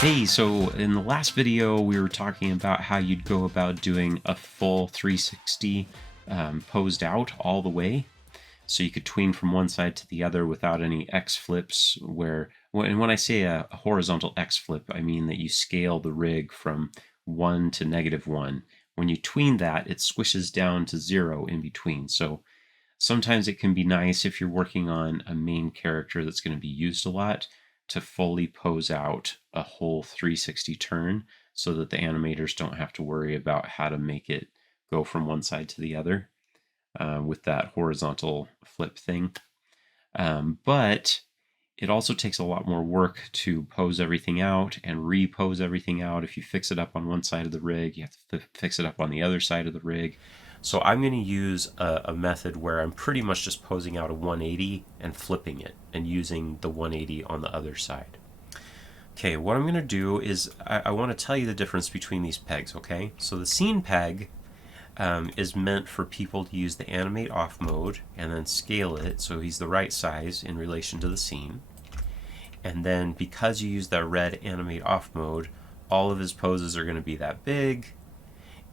Hey, so in the last video we were talking about how you'd go about doing a full 360 posed out all the way. So you could tween from one side to the other without any X flips and when I say a horizontal X flip, I mean that you scale the rig from 1 to -1. When you tween that, it squishes down to 0 in between. So sometimes it can be nice if you're working on a main character that's going to be used a lot to fully pose out a whole 360 turn so that the animators don't have to worry about how to make it go from one side to the other with that horizontal flip thing. But it also takes a lot more work to pose everything out and repose everything out. If you fix it up on one side of the rig, you have to fix it up on the other side of the rig. So I'm going to use a method where I'm pretty much just posing out a 180 and flipping it and using the 180 on the other side. Okay, what I'm going to do is I want to tell you the difference between these pegs, okay? So the scene peg is meant for people to use the animate off mode and then scale it so he's the right size in relation to the scene. And then because you use that red animate off mode, all of his poses are going to be that big.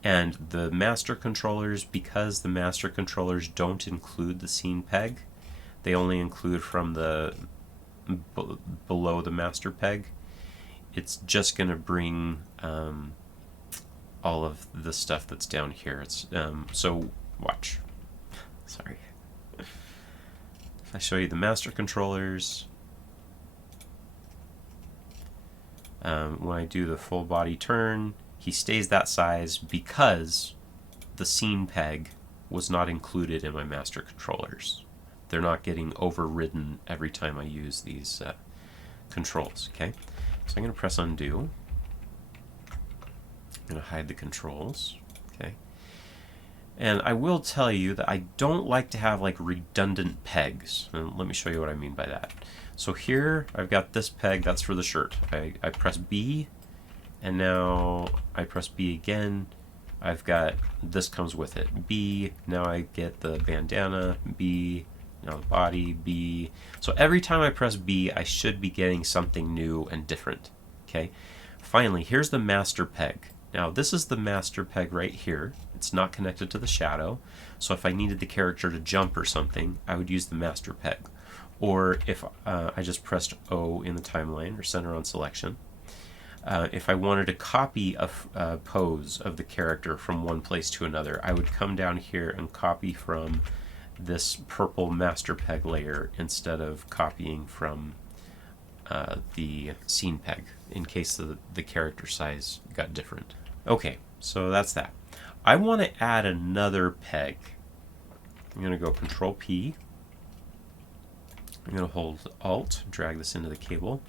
And the master controllers, because the master controllers don't include the scene peg, they only include from the below the master peg, it's just going to bring all of the stuff that's down here. It's so watch. Sorry. If I show you the master controllers, when I do the full body turn, he stays that size because the scene peg was not included in my master controllers. They're not getting overridden every time I use these controls. Okay, so I'm going to press undo. I'm going to hide the controls. Okay, and I will tell you that I don't like to have like redundant pegs. And let me show you what I mean by that. So here I've got this peg, that's for the shirt. I press B, and now I press B again. I've got, this comes with it. B, now I get the bandana. B, now the body. B. So every time I press B, I should be getting something new and different. Okay. Finally, here's the master peg. Now this is the master peg right here. It's not connected to the shadow. So if I needed the character to jump or something, I would use the master peg. Or if I just pressed O in the timeline or center on selection, if I wanted to copy a pose of the character from one place to another, I would come down here and copy from this purple master peg layer instead of copying from the scene peg in case the character size got different. Okay, so that's that. I want to add another peg. I'm going to go Control P. I'm going to hold Alt, drag this into the cable.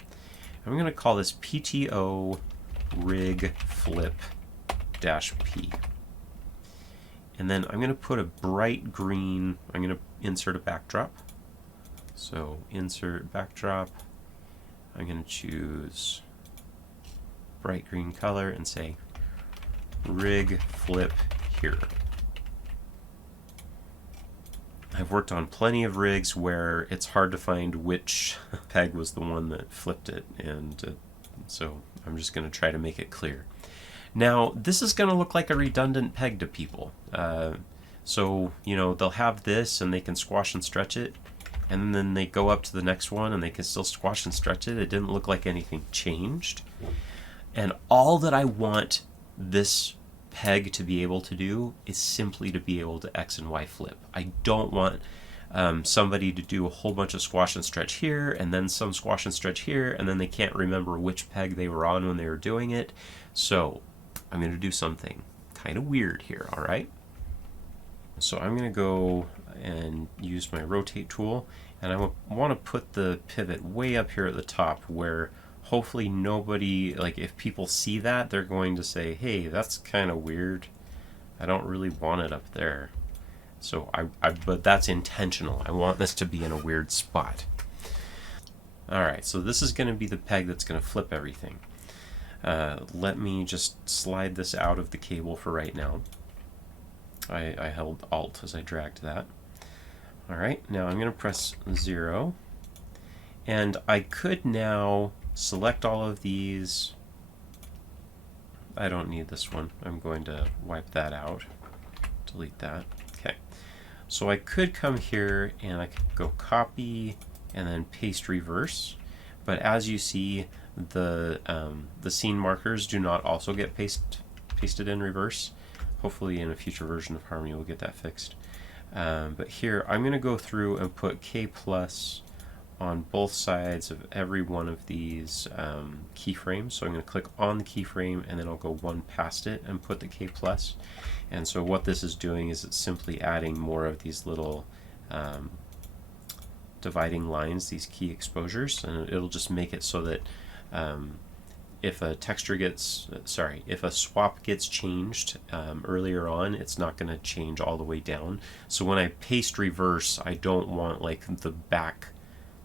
I'm going to call this PTO rig flip -P. And then I'm going to put a bright green, I'm going to insert a backdrop. So insert backdrop. I'm going to choose bright green color and say rig flip here. I've worked on plenty of rigs where it's hard to find which peg was the one that flipped it, and so I'm just going to try to make it clear. Now, this is going to look like a redundant peg to people. So, you know, they'll have this and they can squash and stretch it, and then they go up to the next one and they can still squash and stretch it. It didn't look like anything changed. And all that I want this peg to be able to do is simply to be able to X and Y flip. I don't want somebody to do a whole bunch of squash and stretch here and then some squash and stretch here and then they can't remember which peg they were on when they were doing it. So I'm going to do something kind of weird here, all right? So I'm going to go and use my rotate tool, and I want to put the pivot way up here at the top where hopefully nobody, like if people see that, they're going to say, hey, that's kind of weird. I don't really want it up there. So but that's intentional. I want this to be in a weird spot. All right, so this is going to be the peg that's going to flip everything. Let me just slide this out of the cable for right now. I held Alt as I dragged that. All right, now I'm going to press 0. And I could now select all of these, I don't need this one. I'm going to wipe that out. Delete that. Okay. So I could come here and I could go copy and then paste reverse. But as you see, the scene markers do not also get pasted in reverse. Hopefully in a future version of Harmony we'll get that fixed. But here I'm going to go through and put K+ on both sides of every one of these keyframes. So I'm going to click on the keyframe and then I'll go one past it and put the K+. And so what this is doing is it's simply adding more of these little dividing lines, these key exposures, and it'll just make it so that if a if a swap gets changed earlier on, it's not going to change all the way down. So when I paste reverse, I don't want like the back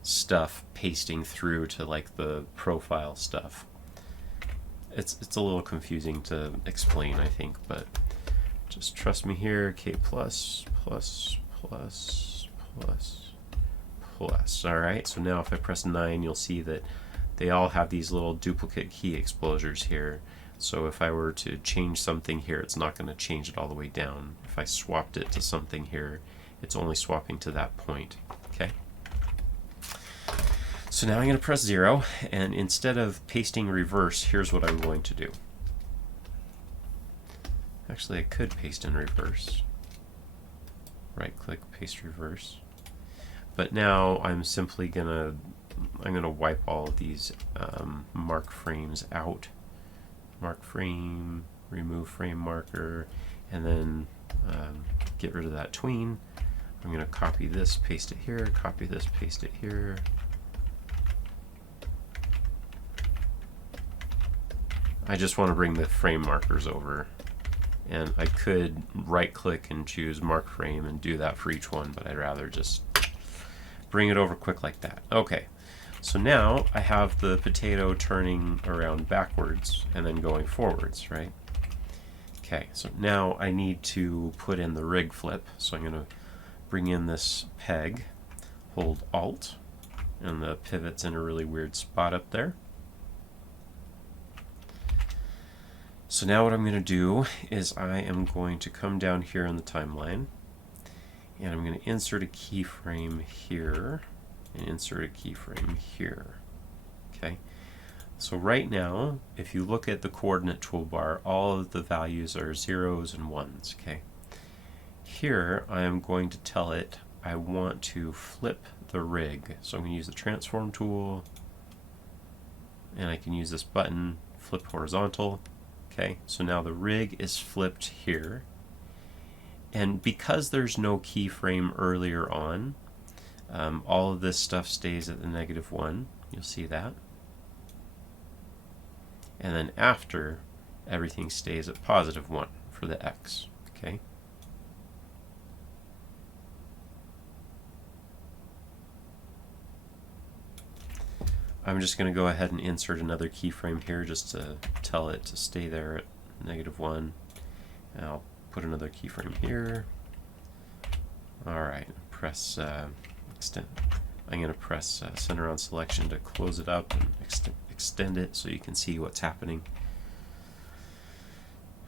stuff pasting through to like the profile stuff. It's a little confusing to explain, I think, but just trust me here. K+++++++. Alright, so now if I press 9, you'll see that they all have these little duplicate key exposures here. So if I were to change something here, it's not going to change it all the way down. If I swapped it to something here, it's only swapping to that point. Okay. So now I'm going to press 0, and instead of pasting reverse, here's what I'm going to do. Actually, I could paste in reverse. Right click, paste reverse. But now I'm simply gonna wipe all of these mark frames out. Mark frame, remove frame marker, and then get rid of that tween. I'm gonna copy this, paste it here, copy this, paste it here. I just want to bring the frame markers over. And I could right click and choose mark frame and do that for each one, but I'd rather just bring it over quick like that. Okay, so now I have the potato turning around backwards and then going forwards, right? Okay, so now I need to put in the rig flip. So I'm going to bring in this peg, hold Alt, and the pivot's in a really weird spot up there. So now what I'm going to do is I am going to come down here in the timeline, and I'm going to insert a keyframe here and insert a keyframe here. Okay. So right now, if you look at the coordinate toolbar, all of the values are 0s and 1s. Okay. Here I am going to tell it I want to flip the rig. So I'm going to use the transform tool, and I can use this button, flip horizontal. Okay, so now the rig is flipped here, and because there's no keyframe earlier on, all of this stuff stays at the -1. You'll see that. And then after, everything stays at +1 for the X. Okay. I'm just going to go ahead and insert another keyframe here just to tell it to stay there at -1. And I'll put another keyframe here. Alright, press extend. I'm going to press center on selection to close it up and extend it so you can see what's happening.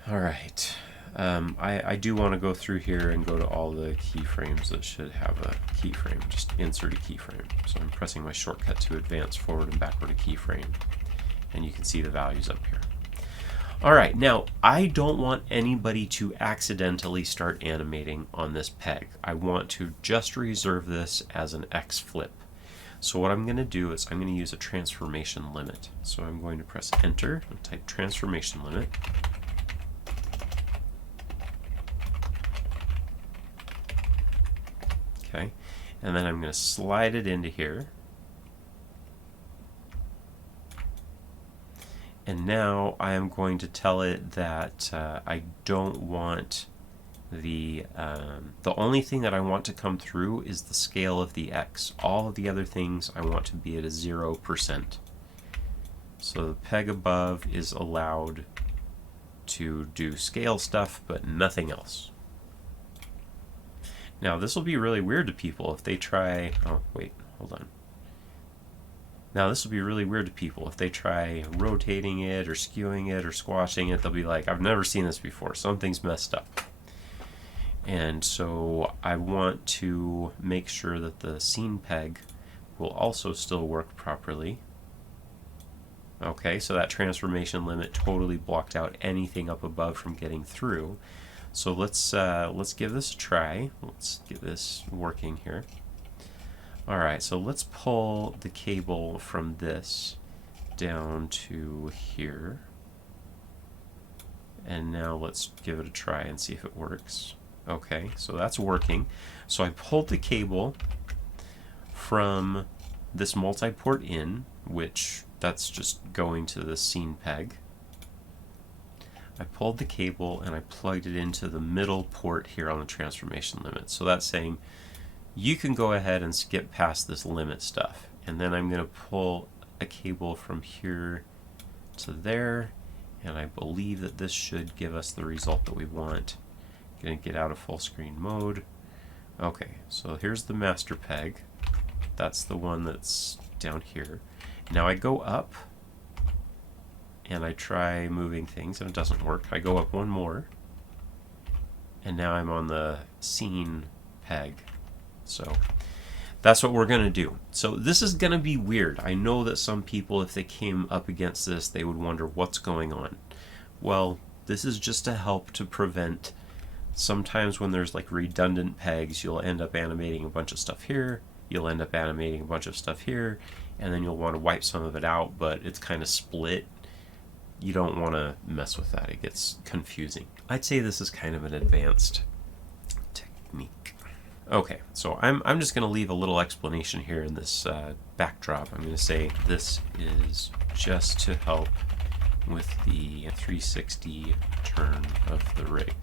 Alright, I do want to go through here and go to all the keyframes that should have a keyframe. Just insert a keyframe. So I'm pressing my shortcut to advance forward and backward a keyframe, and you can see the values up here. Alright, now I don't want anybody to accidentally start animating on this peg. I want to just reserve this as an X flip. So what I'm going to do is I'm going to use a transformation limit. So I'm going to press enter and type transformation limit. Okay, and then I'm going to slide it into here. And now I am going to tell it that I don't want the only thing that I want to come through is the scale of the X. All of the other things I want to be at a 0%. So the peg above is allowed to do scale stuff, but nothing else. Now this will be really weird to people if they try, oh wait, hold on. Now this will be really weird to people. If they try rotating it or skewing it or squashing it, they'll be like, I've never seen this before. Something's messed up. And so I want to make sure that the scene peg will also still work properly. Okay, so that transformation limit totally blocked out anything up above from getting through. So let's give this a try. Let's get this working here. All right, so let's pull the cable from this down to here. And now let's give it a try and see if it works. Okay, so that's working. So I pulled the cable from this multi-port in, which that's just going to the scene peg. I pulled the cable and I plugged it into the middle port here on the transformation limit. So that's saying you can go ahead and skip past this limit stuff. And then I'm going to pull a cable from here to there, and I believe that this should give us the result that we want. Going to get out of full screen mode. Okay, so here's the master peg. That's the one that's down here. Now I go up and I try moving things and it doesn't work. I go up one more and now I'm on the scene peg. So that's what we're going to do. So this is going to be weird. I know that some people, if they came up against this, they would wonder what's going on. Well, this is just to help to prevent sometimes when there's like redundant pegs, you'll end up animating a bunch of stuff here, you'll end up animating a bunch of stuff here, and then you'll want to wipe some of it out, but it's kind of split. You don't want to mess with that. It gets confusing. I'd say this is kind of an advanced technique. Okay, so I'm just going to leave a little explanation here in this backdrop. I'm going to say this is just to help with the 360 turn of the rig.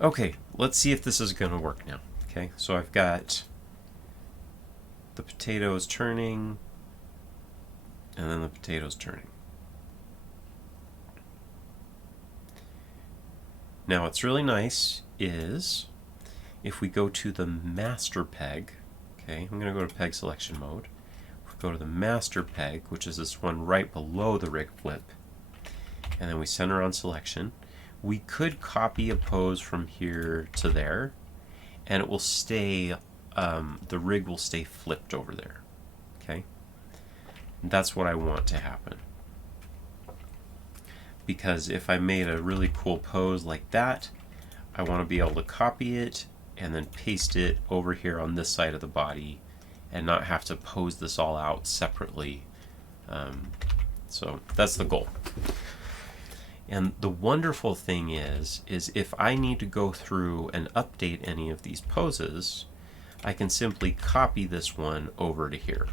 Okay, let's see if this is going to work now. Okay, so I've got the potatoes turning, and then the potatoes turning. Now what's really nice is if we go to the master peg, okay, I'm going to go to peg selection mode. If we go to the master peg, which is this one right below the rig flip, and then we center on selection, we could copy a pose from here to there, and it will stay, the rig will stay flipped over there. Okay? And that's what I want to happen. Because if I made a really cool pose like that, I want to be able to copy it and then paste it over here on this side of the body and not have to pose this all out separately. So that's the goal. And the wonderful thing is if I need to go through and update any of these poses, I can simply copy this one over to here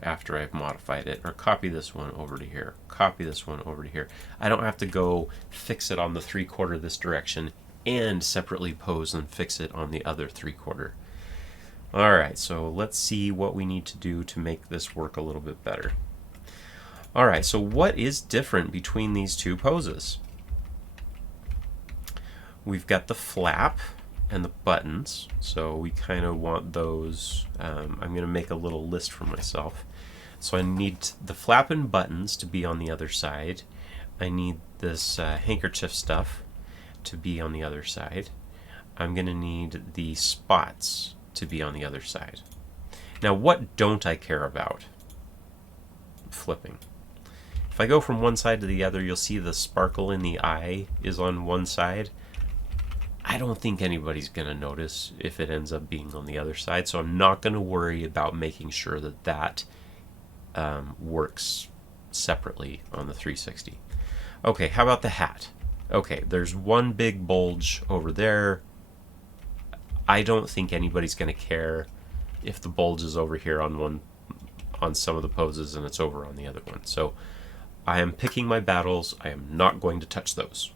after I've modified it, or copy this one over to here, copy this one over to here. I don't have to go fix it on the 3/4 this direction and separately pose and fix it on the other 3/4. Alright, so let's see what we need to do to make this work a little bit better. Alright, so what is different between these two poses? We've got the flap and the buttons, so we kind of want those. I'm going to make a little list for myself. So I need the flap and buttons to be on the other side. I need this handkerchief stuff to be on the other side. I'm going to need the spots to be on the other side. Now, what don't I care about? Flipping. If I go from one side to the other, you'll see the sparkle in the eye is on one side. I don't think anybody's going to notice if it ends up being on the other side, so I'm not going to worry about making sure that that works separately on the 360. Okay, how about the hat? Okay, there's one big bulge over there. I don't think anybody's going to care if the bulge is over here on some of the poses and it's over on the other one. So I am picking my battles. I am not going to touch those.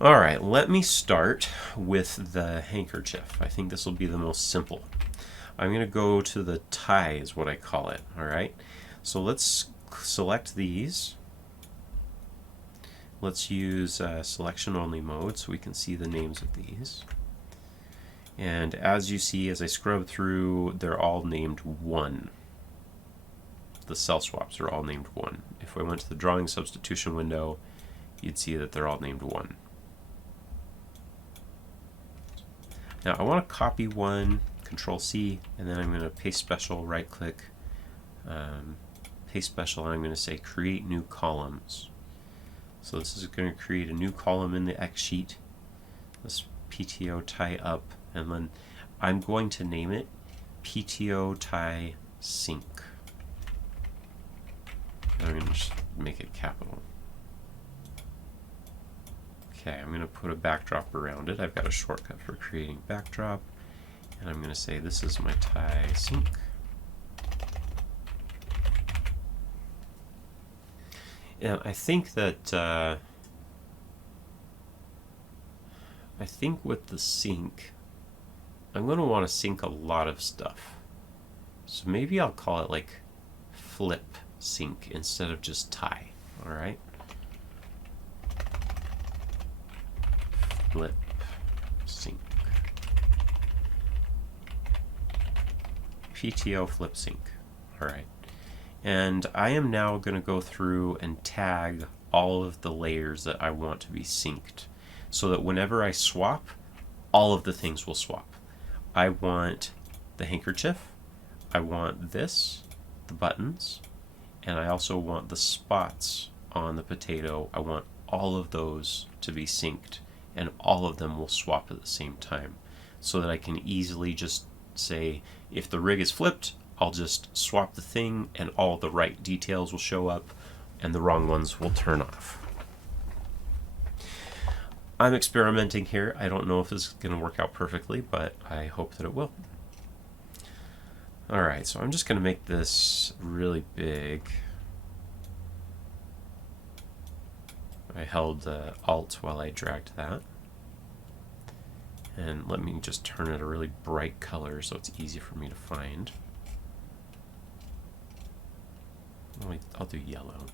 Alright, let me start with the handkerchief. I think this will be the most simple. I'm going to go to the tie is what I call it. Alright, so let's select these. let's use selection only mode so we can see the names of these. And as you see, as I scrub through, they're all named 1. The cell swaps are all named 1. If I went to the drawing substitution window, you'd see that they're all named 1. Now I want to copy one, Control C, and then I'm going to paste special, right click, paste special, and I'm going to say create new columns. So this is going to create a new column in the X sheet. Let's PTO tie up, and then I'm going to name it PTO tie sync. I'm going to just make it capital. Okay, I'm going to put a backdrop around it. I've got a shortcut for creating backdrop, and I'm going to say this is my tie sync. And I think that I think with the sync, I'm going to want to sync a lot of stuff. So maybe I'll call it like flip sync instead of just tie. All right. Flip sync. PTO flip sync. All right. And I am now going to go through and tag all of the layers that I want to be synced, so that whenever I swap, all of the things will swap. I want the handkerchief, I want this, the buttons, and I also want the spots on the potato. I want all of those to be synced, and all of them will swap at the same time, so that I can easily just say, if the rig is flipped, I'll just swap the thing and all the right details will show up and the wrong ones will turn off. I'm experimenting here. I don't know if this is going to work out perfectly, but I hope that it will. Alright, so I'm just going to make this really big. I held Alt while I dragged that. And let me just turn it a really bright color so it's easy for me to find. I'll do yellow.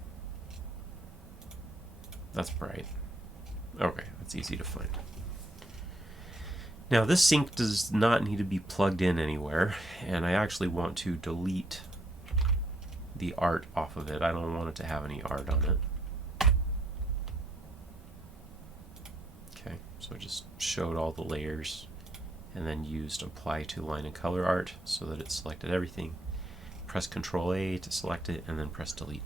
That's bright. Okay, that's easy to find. Now this sync does not need to be plugged in anywhere, and I actually want to delete the art off of it. I don't want it to have any art on it. Okay, so I just showed all the layers and then used apply to line and color art so that it selected everything. Press Control A to select it, and then press delete.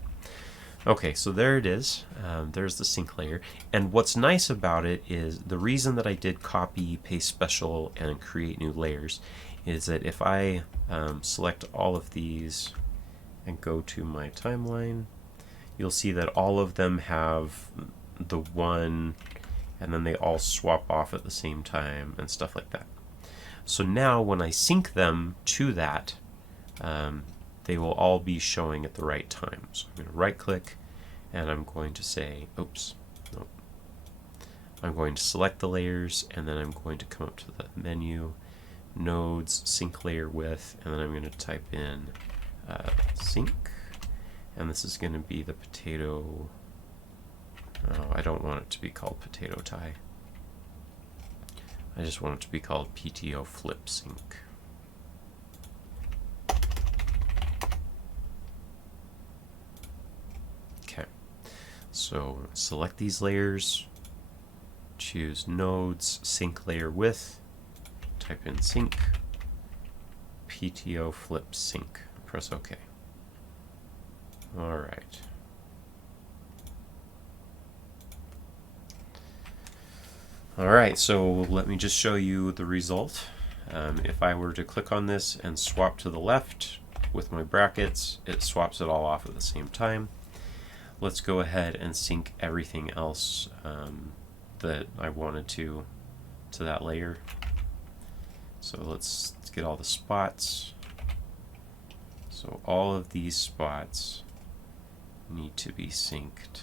Okay, so there it is. There's the sync layer. And what's nice about it is the reason that I did copy, paste special, and create new layers is that if I select all of these and go to my timeline, you'll see that all of them have the one, and then they all swap off at the same time and stuff like that. So now when I sync them to that, they will all be showing at the right time. So I'm going to right click and I'm going to say, oops, no. I'm going to select the layers, and then I'm going to come up to the menu, nodes, sync layer with, and then I'm going to type in sync, and this is going to be the potato. Oh, I don't want it to be called potato tie. I just want it to be called PTO flip sync. So select these layers, choose nodes, sync layer with, type in sync, PTO flip sync, press OK. All right. All right, so let me just show you the result. If I were to click on this and swap to the left with my brackets, it swaps it all off at the same time. Let's go ahead and sync everything else that I wanted to that layer. So let's get all the spots. So all of these spots need to be synced.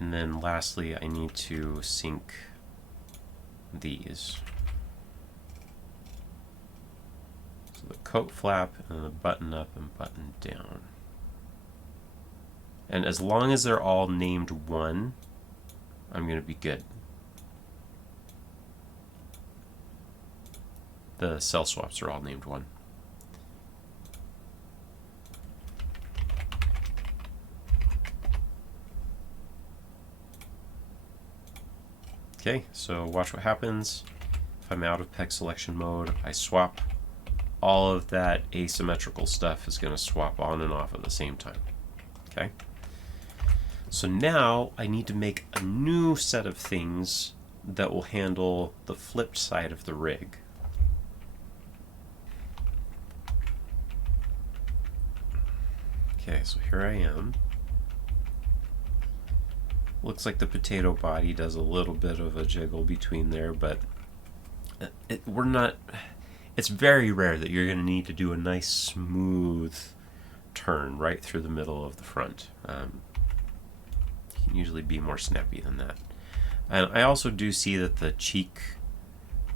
And then lastly, I need to sync these. So the coat flap and the button up and button down. And as long as they're all named 1, I'm going to be good. The cell swaps are all named 1. Okay, so watch what happens. If I'm out of peg selection mode, I swap. All of that asymmetrical stuff is going to swap on and off at the same time. Okay? So now I need to make a new set of things that will handle the flipped side of the rig. Okay, so here I am. Looks like the potato body does a little bit of a jiggle between there, but it's very rare that you're going to need to do a nice smooth turn right through the middle of the front. You can usually be more snappy than that. And I also do see that the cheek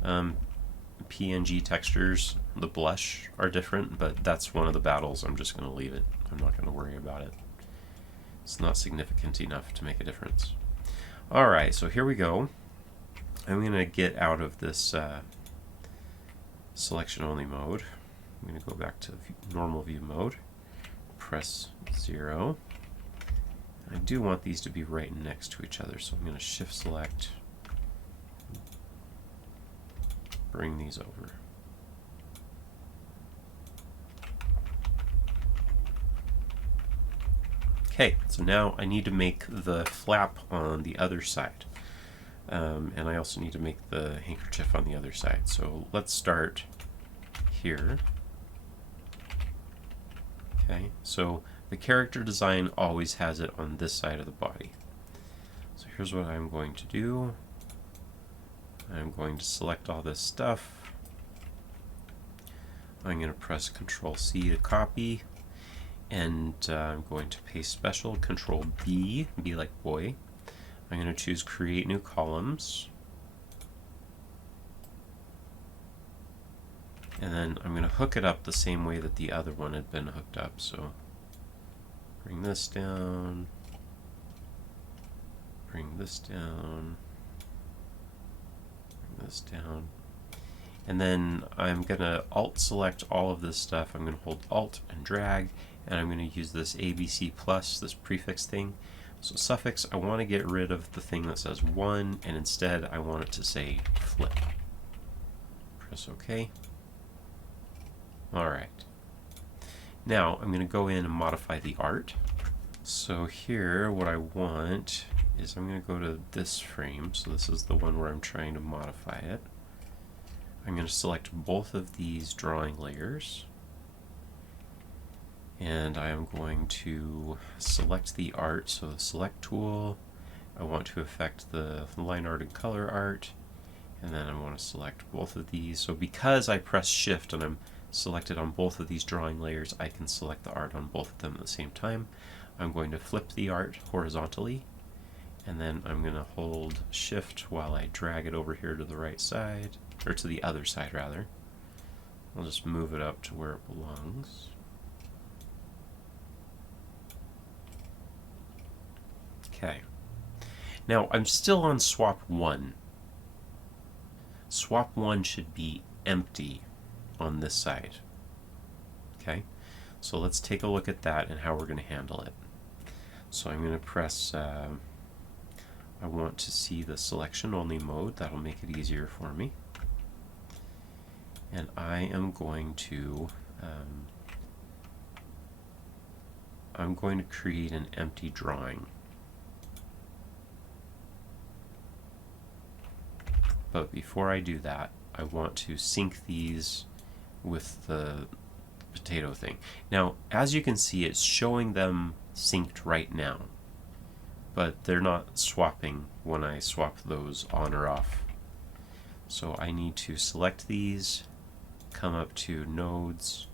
PNG textures, the blush, are different, but that's one of the battles. I'm just going to leave it. I'm not going to worry about it. It's not significant enough to make a difference. Alright, so here we go. I'm going to get out of this selection only mode. I'm going to go back to normal view mode. Press 0. I do want these to be right next to each other, so I'm going to shift select, bring these over. Okay, so now I need to make the flap on the other side. And I also need to make the handkerchief on the other side. So let's start here. Okay, so the character design always has it on this side of the body. So here's what I'm going to do. I'm going to select all this stuff. I'm going to press Control-C to copy. And I'm going to paste special, Control-B, be like boy. I'm going to choose Create New Columns. And then I'm going to hook it up the same way that the other one had been hooked up. So bring this down, bring this down, bring this down. And then I'm going to Alt select all of this stuff. I'm going to hold Alt and drag. And I'm going to use this ABC plus, this prefix thing. So suffix, I want to get rid of the thing that says 1, and instead I want it to say flip. Press OK. Alright. Now I'm going to go in and modify the art. So here what I want is I'm going to go to this frame. So this is the one where I'm trying to modify it. I'm going to select both of these drawing layers. And I am going to select the art, so the select tool. I want to affect the line art and color art, and then I want to select both of these. So because I press shift and I'm selected on both of these drawing layers, I can select the art on both of them at the same time. I'm going to flip the art horizontally, and then I'm going to hold shift while I drag it over here to the right side, or to the other side rather. I'll just move it up to where it belongs. Okay. Now I'm still on swap 1. Swap 1 should be empty on this side. Okay? So let's take a look at that and how we're going to handle it. So I'm going to press, I want to see the selection only mode. That'll make it easier for me. And I am going to create an empty drawing. But before I do that, I want to sync these with the potato thing. Now, as you can see, it's showing them synced right now, but they're not swapping when I swap those on or off. So I need to select these, come up to nodes,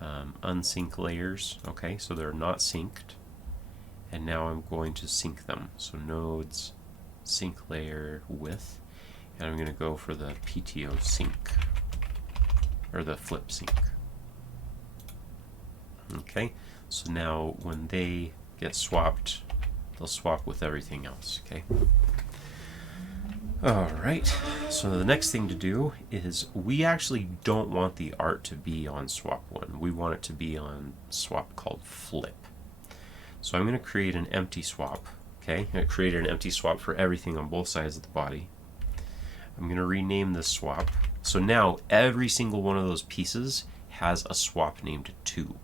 unsync layers. Okay, so they're not synced. And now I'm going to sync them. So nodes, sync layer with, and I'm going to go for the PTO sync, or the flip sync. Okay, so now when they get swapped, they'll swap with everything else. Okay. Alright, so the next thing to do is we actually don't want the art to be on swap 1. We want it to be on swap called flip. So I'm going to create an empty swap. Okay, I created an empty swap for everything on both sides of the body. I'm going to rename this swap. So now every single one of those pieces has a swap named 2.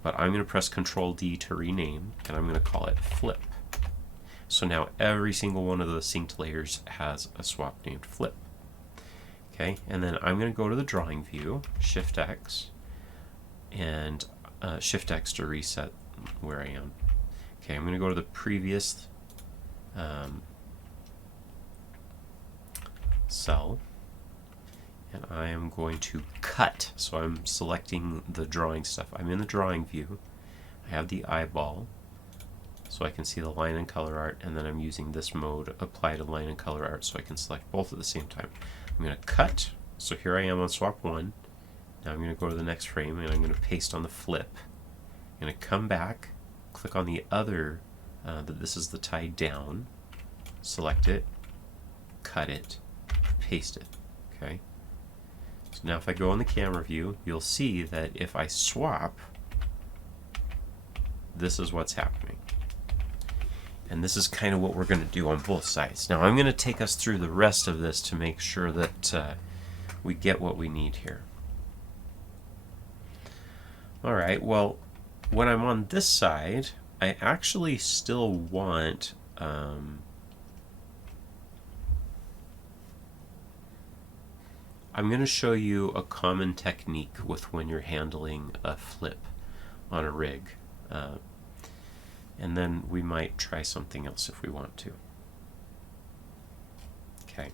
But I'm going to press Ctrl D to rename, and I'm going to call it flip. So now every single one of the synced layers has a swap named flip. Okay, and then I'm going to go to the drawing view, Shift X, and Shift X to reset where I am. Okay, I'm going to go to the previous cell, and I am going to cut. So I'm selecting the drawing stuff. I'm in the drawing view. I have the eyeball, so I can see the line and color art, and then I'm using this mode, apply to line and color art, so I can select both at the same time. I'm going to cut, so here I am on swap 1. Now I'm going to go to the next frame, and I'm going to paste on the flip. I'm going to come back, click on the other, that this is the tie down, select it, cut it, paste it. Okay. So now if I go in the camera view, you'll see that if I swap, this is what's happening. And this is kind of what we're going to do on both sides. Now I'm going to take us through the rest of this to make sure that we get what we need here. Alright, well, when I'm on this side, I actually still want I'm going to show you a common technique with when you're handling a flip on a rig. And then we might try something else if we want to. Okay.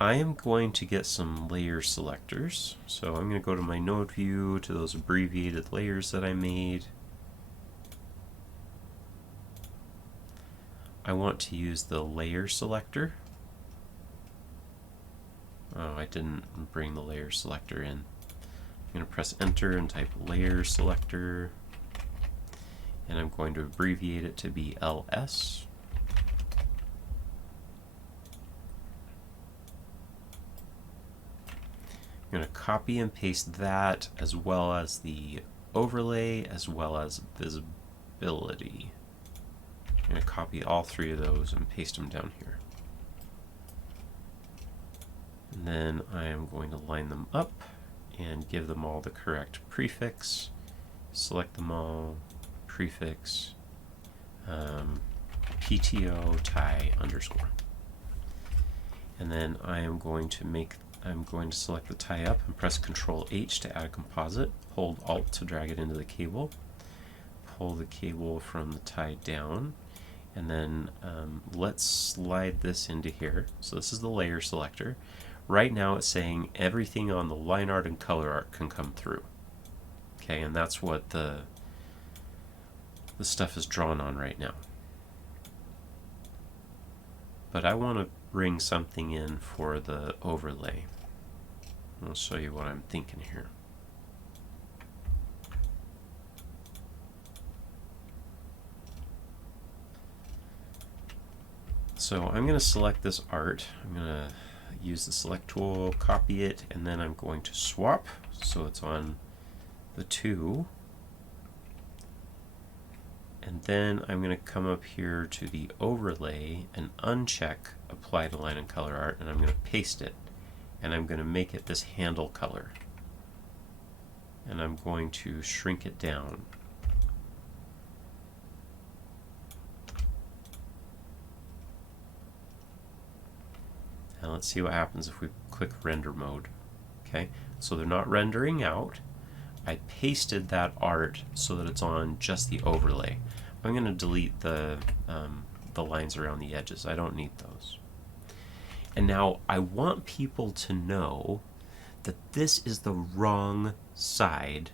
I am going to get some layer selectors. So I'm going to go to my node view, to those abbreviated layers that I made. I want to use the layer selector. Oh, I didn't bring the layer selector in. I'm going to press enter and type layer selector. And I'm going to abbreviate it to be LS. I'm going to copy and paste that, as well as the overlay, as well as visibility. I'm going to copy all 3 of those and paste them down here. And then I am going to line them up and give them all the correct prefix. Select them all. Prefix PTO tie underscore, and then I'm going to select the tie up and press Ctrl H to add a composite, hold Alt to drag it into the cable, pull the cable from the tie down, and then let's slide this into here. So this is the layer selector. Right now it's saying everything on the line art and color art can come through. Okay, and that's what the stuff is drawn on right now. But I want to bring something in for the overlay. I'll show you what I'm thinking here. So I'm going to select this art. I'm going to use the select tool, copy it, and then I'm going to swap so it's on the 2. And then I'm going to come up here to the overlay and uncheck apply to line and color art, and I'm going to paste it, and I'm going to make it this handle color, and I'm going to shrink it down. Now let's see what happens if we click render mode. Okay, so they're not rendering out. I pasted that art so that it's on just the overlay. I'm going to delete the lines around the edges. I don't need those. And now I want people to know that this is the wrong side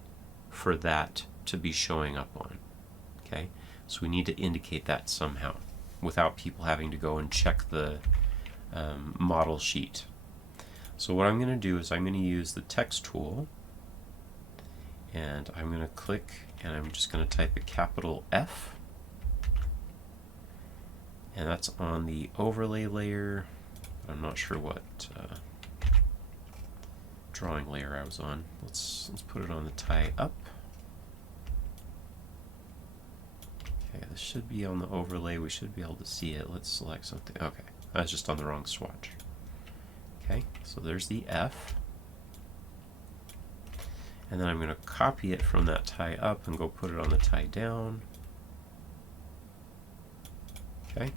for that to be showing up on. Okay, So we need to indicate that somehow without people having to go and check the model sheet. So what I'm going to do is I'm going to use the text tool, and I'm going to click, and I'm just going to type a capital F, and that's on the overlay layer. I'm not sure what drawing layer I was on. Let's put it on the tie up. Okay, this should be on the overlay. We should be able to see it. Let's select something. Okay, I was just on the wrong swatch. Okay, so there's the F. And then I'm going to copy it from that tie up and go put it on the tie down. Okay.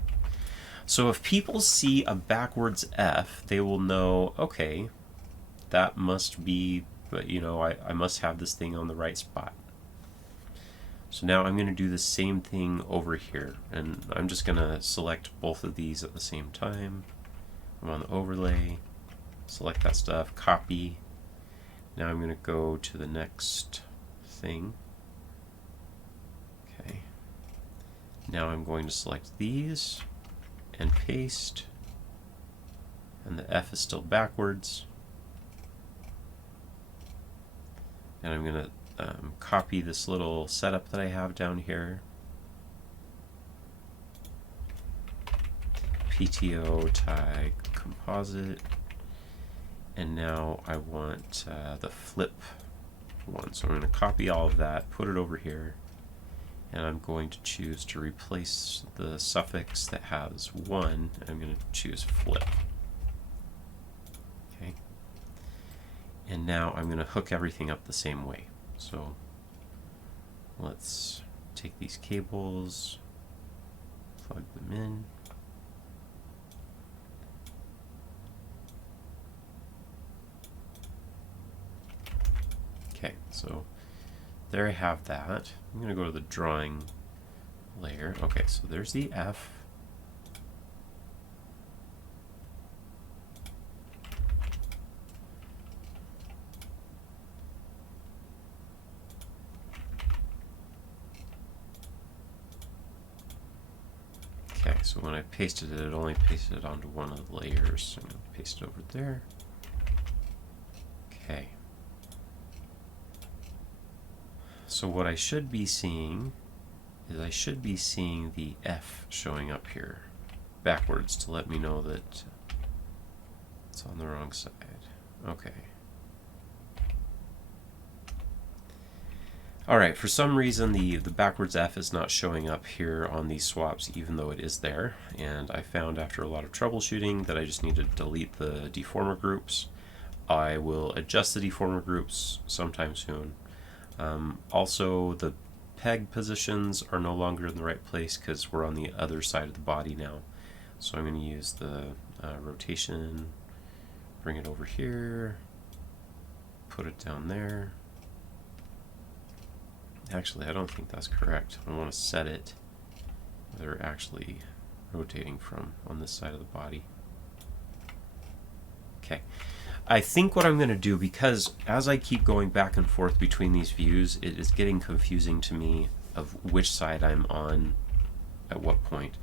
So if people see a backwards F, they will know, okay, that must be, but you know, I must have this thing on the right spot. So now I'm going to do the same thing over here, and I'm just going to select both of these at the same time. I'm on the overlay, select that stuff, copy. Now I'm going to go to the next thing. Okay. Now I'm going to select these and paste, and the F is still backwards. And I'm going to copy this little setup that I have down here. PTO tie composite. And now I want the flip one. So I'm going to copy all of that, put it over here, and I'm going to choose to replace the suffix that has 1. I'm going to choose flip. Okay. And now I'm going to hook everything up the same way. So let's take these cables, plug them in. Okay, so there I have that. I'm going to go to the drawing layer. Okay, so there's the F. Okay, so when I pasted it, it only pasted it onto one of the layers. So I'm going to paste it over there. Okay. So what I should be seeing is I should be seeing the F showing up here backwards to let me know that it's on the wrong side. Okay. Alright, for some reason the backwards F is not showing up here on these swaps even though it is there, and I found after a lot of troubleshooting that I just need to delete the deformer groups. I will adjust the deformer groups sometime soon. Also, the peg positions are no longer in the right place because we're on the other side of the body now. So I'm going to use the rotation, bring it over here, put it down there. Actually, I don't think that's correct. I want to set it where they're actually rotating from on this side of the body. Okay. I think what I'm going to do, because as I keep going back and forth between these views, it is getting confusing to me of which side I'm on at what point.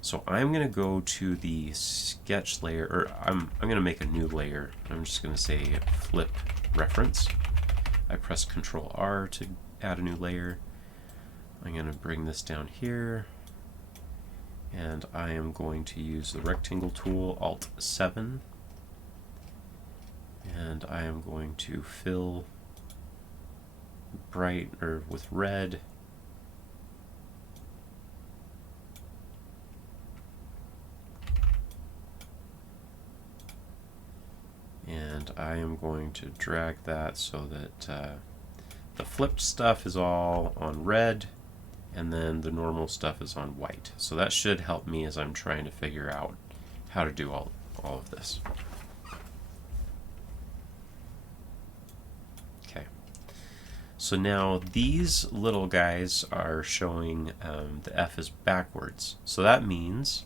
So I'm going to go to the sketch layer, or I'm going to make a new layer. I'm just going to say flip reference. I press Control R to add a new layer. I'm going to bring this down here, and I am going to use the rectangle tool, Alt 7. And I am going to fill bright or with red. And I am going to drag that so that the flipped stuff is all on red and then the normal stuff is on white. So that should help me as I'm trying to figure out how to do all of this. So now these little guys are showing the F is backwards. So that means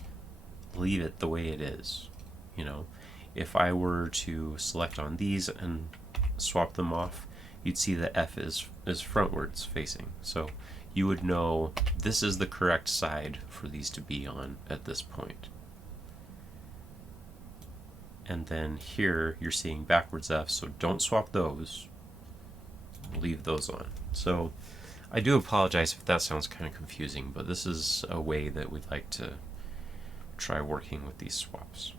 leave it the way it is. You know, if I were to select on these and swap them off, you'd see the F is frontwards facing. So you would know this is the correct side for these to be on at this point. And then here you're seeing backwards F, so don't swap those. Leave those on. So I do apologize if that sounds kind of confusing, but this is a way that we'd like to try working with these swaps.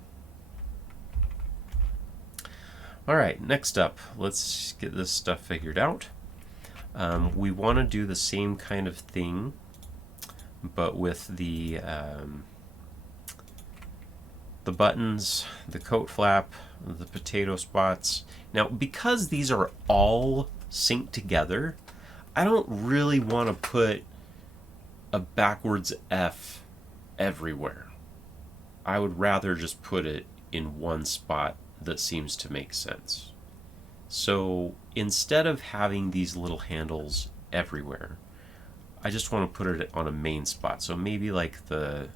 All right, next up, let's get this stuff figured out. We want to do the same kind of thing, but with the buttons, the coat flap, the potato spots. Now, because these are all synced together, I don't really want to put a backwards F everywhere. I would rather just put it in one spot that seems to make sense. So instead of having these little handles everywhere, I just want to put it on a main spot. So maybe like the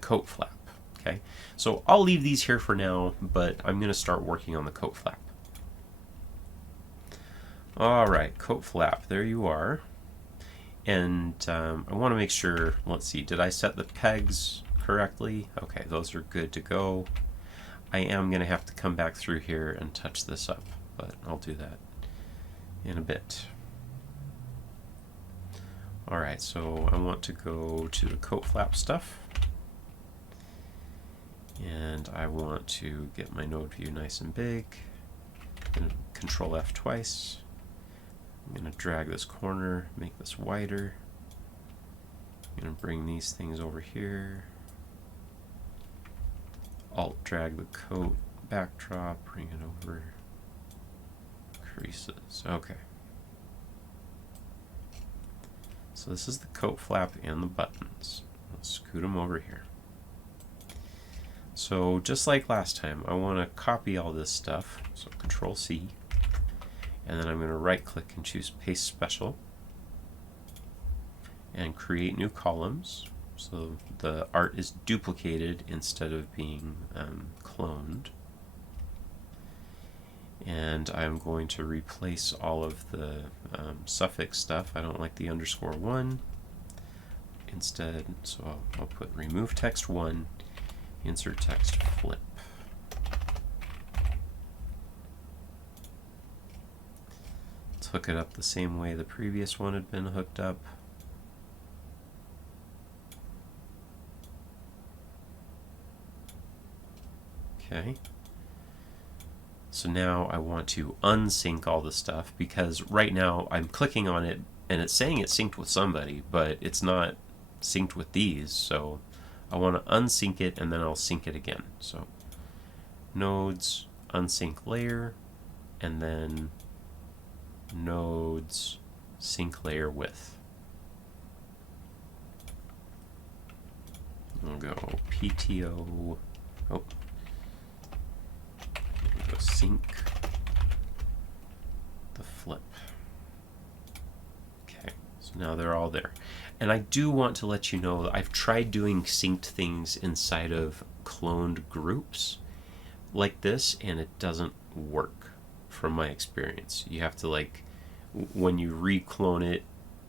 coat flap. Okay, so I'll leave these here for now, but I'm going to start working on the coat flap. All right, coat flap, there you are. And I want to make sure, let's see, did I set the pegs correctly? Okay, those are good to go. I am going to have to come back through here and touch this up, but I'll do that in a bit. All right, so I want to go to the coat flap stuff. And I want to get my node view nice and big. I'm going to Control F twice. I'm going to drag this corner, make this wider. I'm going to bring these things over here. Alt drag the coat backdrop, bring it over. Creases. Okay. So this is the coat flap and the buttons. Let's scoot them over here. So just like last time, I want to copy all this stuff. So Control C. And then I'm going to right click and choose Paste Special. And create new columns. So the art is duplicated instead of being cloned. And I'm going to replace all of the suffix stuff. I don't like the _1. Instead, so I'll put remove text 1. Insert text flip. Let's hook it up the same way the previous one had been hooked up. Okay. So now I want to unsync all the stuff because right now I'm clicking on it and it's saying it's synced with somebody, but it's not synced with these. So I want to unsync it and then I'll sync it again. So nodes, unsync layer, and then nodes, sync layer width. We'll go PTO, we'll go sync the flip. Okay, so now they're all there. And I do want to let you know that I've tried doing synced things inside of cloned groups like this, and it doesn't work from my experience. You have to, like, when you re-clone it,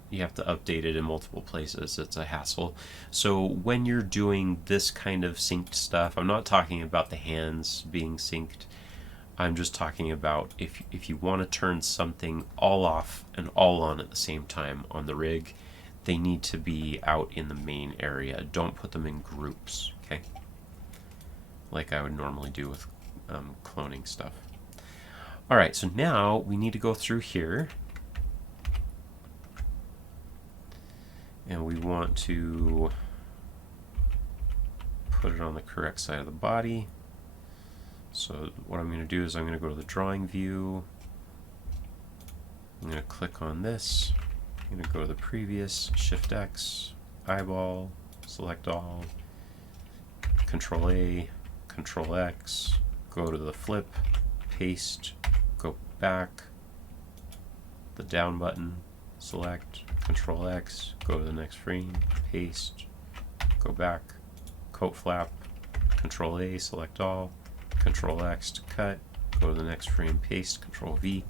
you have to update it in multiple places. It's a hassle. So when you're doing this kind of synced stuff, I'm not talking about the hands being synced. I'm just talking about if you want to turn something all off and all on at the same time on the rig, they need to be out in the main area. Don't put them in groups, okay? Like I would normally do with cloning stuff. All right, so now we need to go through here. And we want to put it on the correct side of the body. So what I'm going to do is I'm going to go to the drawing view. I'm going to click on this. I'm going to go to the previous, Shift X, eyeball, select all, Control A, Control X, go to the flip, paste, go back, the down button, select, Control X, go to the next frame, paste, go back, coat flap, Control A, select all, Control X to cut, go to the next frame, paste, Control V.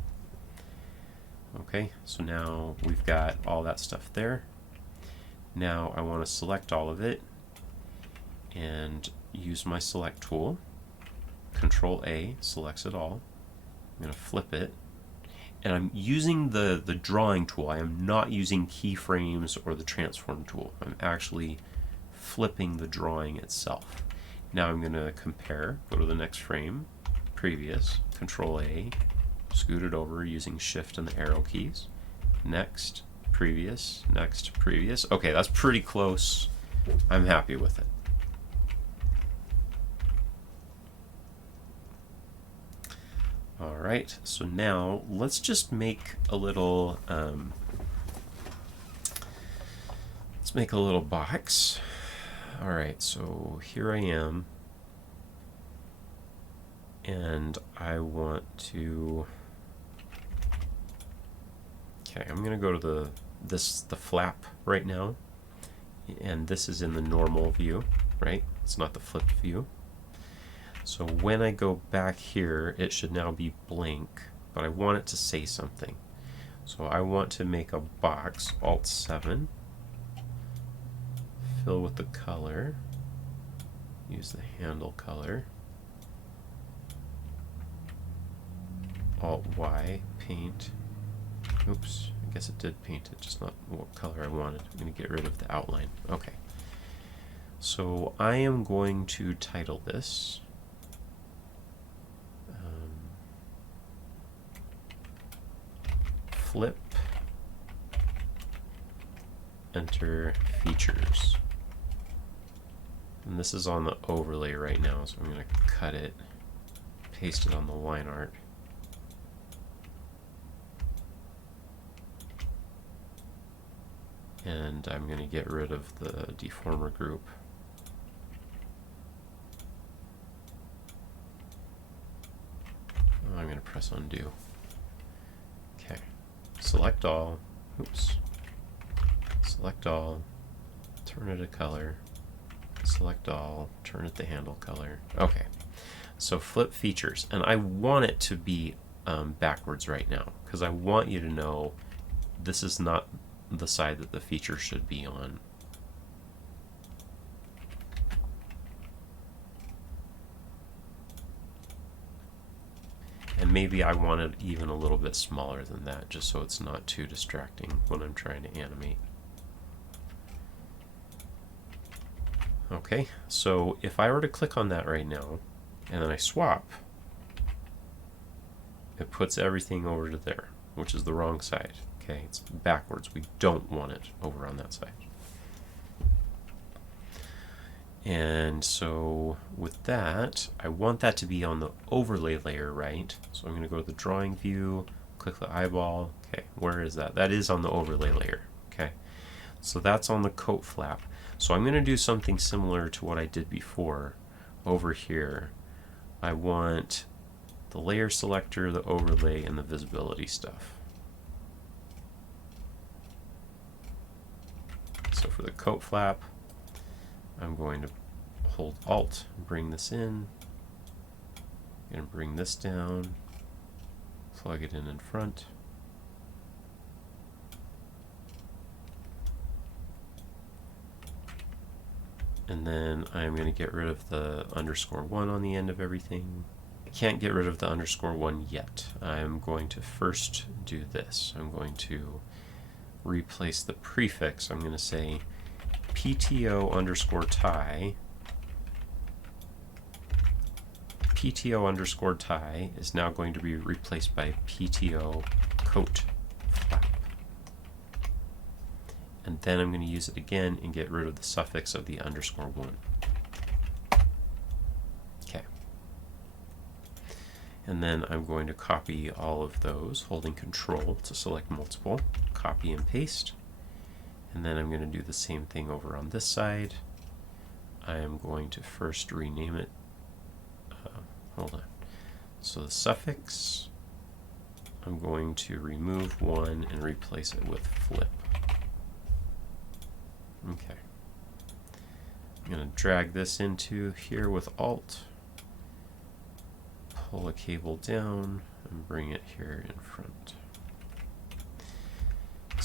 Okay, so now we've got all that stuff there. Now I want to select all of it and use my select tool. Control A selects it all. I'm going to flip it. And I'm using the drawing tool. I am not using keyframes or the transform tool. I'm actually flipping the drawing itself. Now I'm going to compare, go to the next frame, previous, Control A, scoot it over using Shift and the arrow keys. Next, previous, next, previous. Okay, that's pretty close. I'm happy with it. All right, so now let's just make a little let's make a little box. All right, so here I am, and I want to. Okay, I'm going to go to the flap right now, and this is in the normal view, right? It's not the flipped view. So when I go back here, it should now be blank, but I want it to say something. So I want to make a box, Alt-7, fill with the color, use the handle color, Alt-Y, paint. Oops, I guess it did paint it, just not what color I wanted. I'm going to get rid of the outline. Okay. So I am going to title this flip, enter features. And this is on the overlay right now, so I'm going to cut it, paste it on the line art. And I'm going to get rid of the deformer group. I'm going to press undo. Okay. Select all. Oops. Select all. Turn it a color. Select all. Turn it to handle color. Okay. So flip features. And I want it to be backwards right now, because I want you to know this is not the side that the feature should be on. And maybe I want it even a little bit smaller than that, just so it's not too distracting when I'm trying to animate. Okay, so if I were to click on that right now, and then I swap, it puts everything over to there, which is the wrong side. Okay, it's backwards. We don't want it over on that side. And so with that, I want that to be on the overlay layer, right? So I'm going to go to the drawing view, click the eyeball. Okay, where is that? That is on the overlay layer. Okay, so that's on the coat flap. So I'm going to do something similar to what I did before. Over here, I want the layer selector, the overlay, and the visibility stuff. So for the coat flap, I'm going to hold Alt, bring this in, and bring this down, plug it in front. And then I'm going to get rid of the _1 on the end of everything. I can't get rid of the _1 yet. I'm going to first do this. I'm going to replace the prefix. I'm going to say PTO_tie. PTO_tie is now going to be replaced by PTO coat flap. And then I'm going to use it again and get rid of the suffix of the _1. Okay. And then I'm going to copy all of those, holding Control to select multiple, copy and paste. And then I'm going to do the same thing over on this side. I am going to first rename it. Hold on. So the suffix, I'm going to remove 1 and replace it with flip. Okay. I'm going to drag this into here with Alt, pull a cable down, and bring it here in front.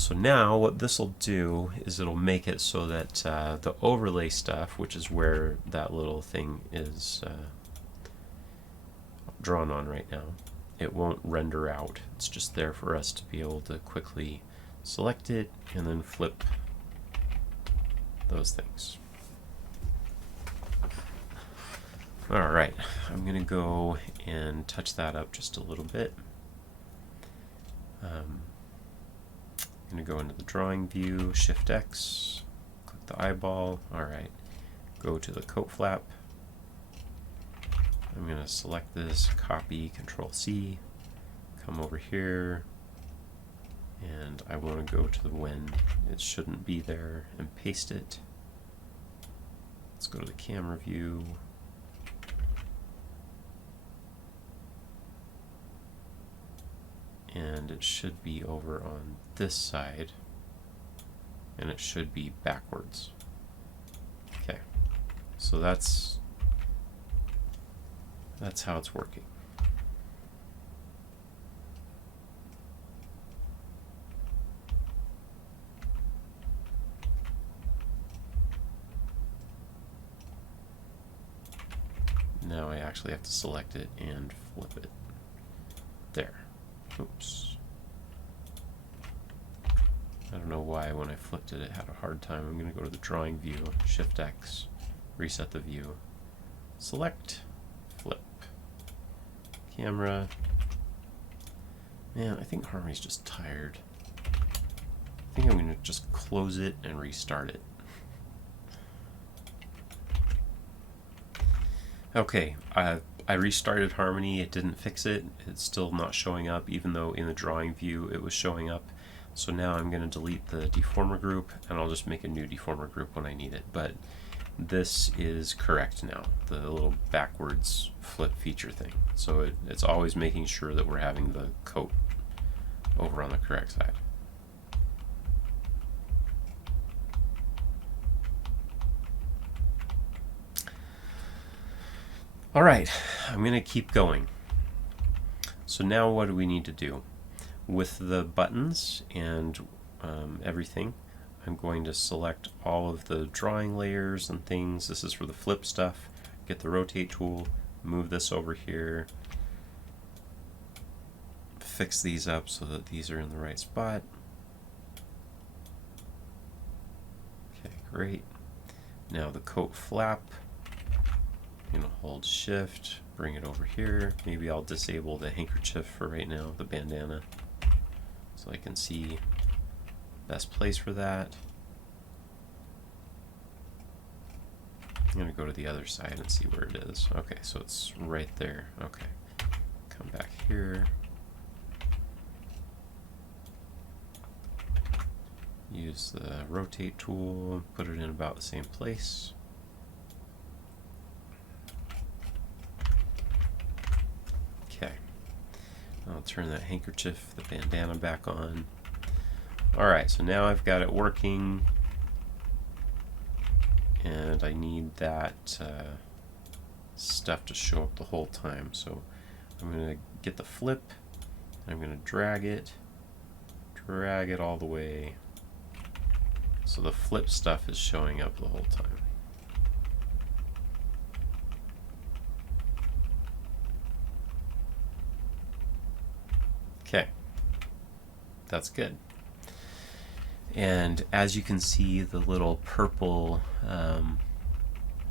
So now what this will do is it'll make it so that the overlay stuff, which is where that little thing is drawn on right now, it won't render out. It's just there for us to be able to quickly select it and then flip those things. All right, I'm going to go and touch that up just a little bit. I'm going to go into the drawing view, Shift X, click the eyeball. All right, go to the coat flap. I'm going to select this, copy, Control C, come over here, and I want to go to the when it shouldn't be there and paste it. Let's go to the camera view. And it should be over on this side, and it should be backwards. Okay, so that's how it's working. Now I actually have to select it and flip it. There. Oops. I don't know why when I flipped it, it had a hard time. I'm going to go to the drawing view, Shift X, reset the view, select, flip, camera. Man, I think Harmony's just tired. I think I'm going to just close it and restart it. Okay, I restarted Harmony. It didn't fix it. It's still not showing up, even though in the drawing view it was showing up. So now I'm going to delete the deformer group, and I'll just make a new deformer group when I need it. But this is correct now, the little backwards flip feature thing. So it's always making sure that we're having the coat over on the correct side. All right, I'm going to keep going. So now what do we need to do? With the buttons and everything, I'm going to select all of the drawing layers and things. This is for the flip stuff. Get the rotate tool, move this over here, fix these up so that these are in the right spot. Okay, great. Now the coat flap. I'm going to hold Shift, bring it over here. Maybe I'll disable the handkerchief for right now, the bandana, so I can see best place for that. I'm going to go to the other side and see where it is. Okay, so it's right there. Okay, come back here. Use the rotate tool, put it in about the same place. Okay, I'll turn that handkerchief, the bandana back on. Alright, so now I've got it working, and I need that stuff to show up the whole time. So I'm going to get the flip, and I'm going to drag it all the way, so the flip stuff is showing up the whole time. Okay, that's good. And as you can see, the little purple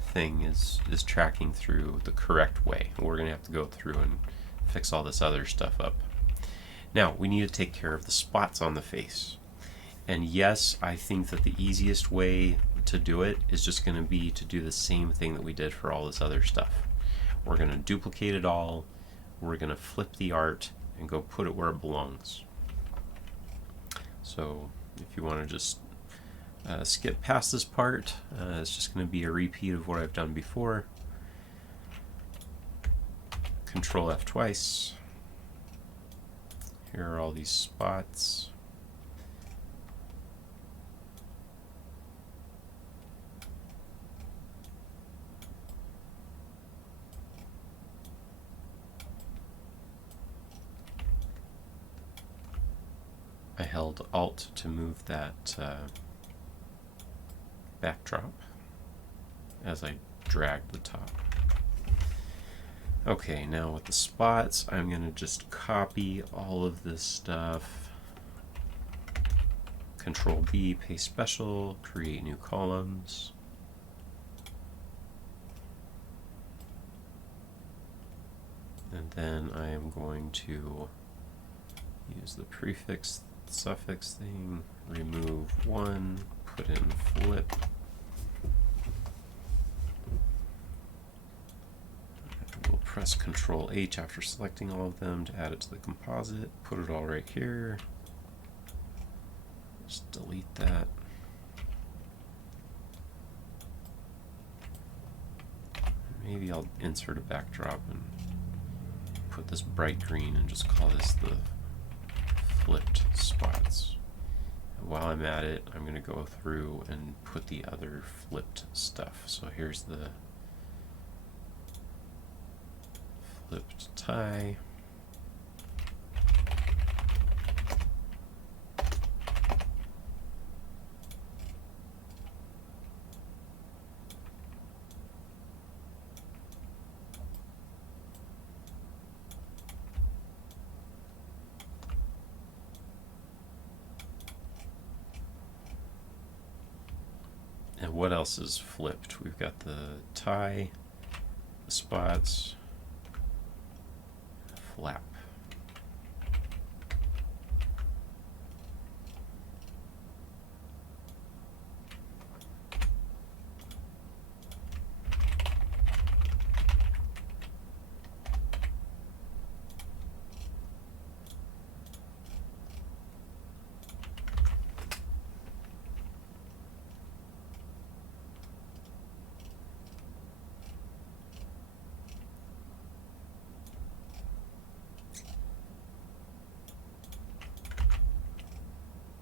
thing is tracking through the correct way. We're going to have to go through and fix all this other stuff up. Now, we need to take care of the spots on the face. And yes, I think that the easiest way to do it is just going to be to do the same thing that we did for all this other stuff. We're going to duplicate it all. We're going to flip the art and go put it where it belongs. So if you want to just skip past this part, it's just going to be a repeat of what I've done before. Control F twice. Here are all these spots. I held Alt to move that backdrop as I dragged the top. Okay, now with the spots, I'm going to just copy all of this stuff. Control B, paste special, create new columns. And then I am going to use the prefix, suffix thing, remove one, put in flip. We'll press Control H after selecting all of them to add it to the composite, put it all right here. Just delete that. Maybe I'll insert a backdrop and put this bright green and just call this the flipped spots. And while I'm at it, I'm going to go through and put the other flipped stuff. So here's the flipped tie. And what else is flipped? We've got the tie, the spots, flap.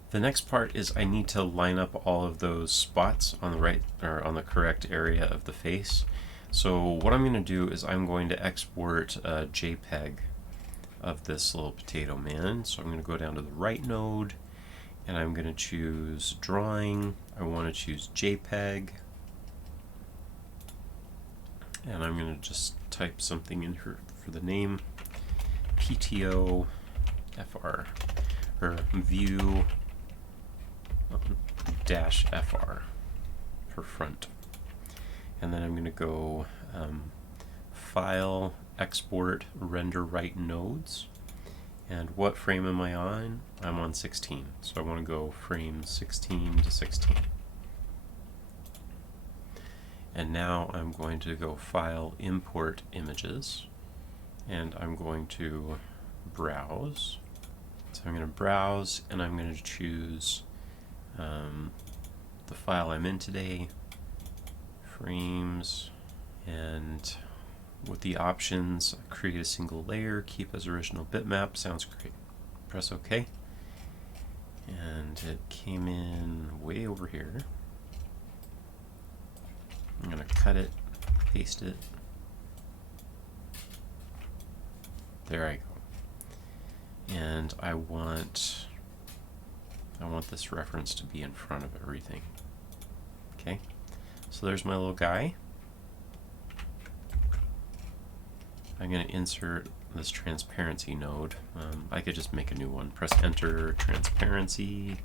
The next part is I need to line up all of those spots on the right, or on the correct area of the face. So what I'm going to do is I'm going to export a JPEG of this little potato man. So I'm going to go down to the right node and I'm going to choose drawing. I want to choose JPEG. And I'm going to just type something in here for the name. PTO FR, or view dash FR for front. And then I'm going to go File, Export, Render Right Nodes. And what frame am I on? I'm on 16. So I want to go frame 16 to 16. And now I'm going to go File, Import Images. And I'm going to browse. So I'm going to browse and I'm going to choose the file I'm in today, frames, and with the options, create a single layer, keep as original bitmap, sounds great. Press OK. And it came in way over here. I'm going to cut it, paste it. There I go. And I want this reference to be in front of everything. Okay, so there's my little guy. I'm going to insert this transparency node. I could just make a new one. Press Enter, transparency,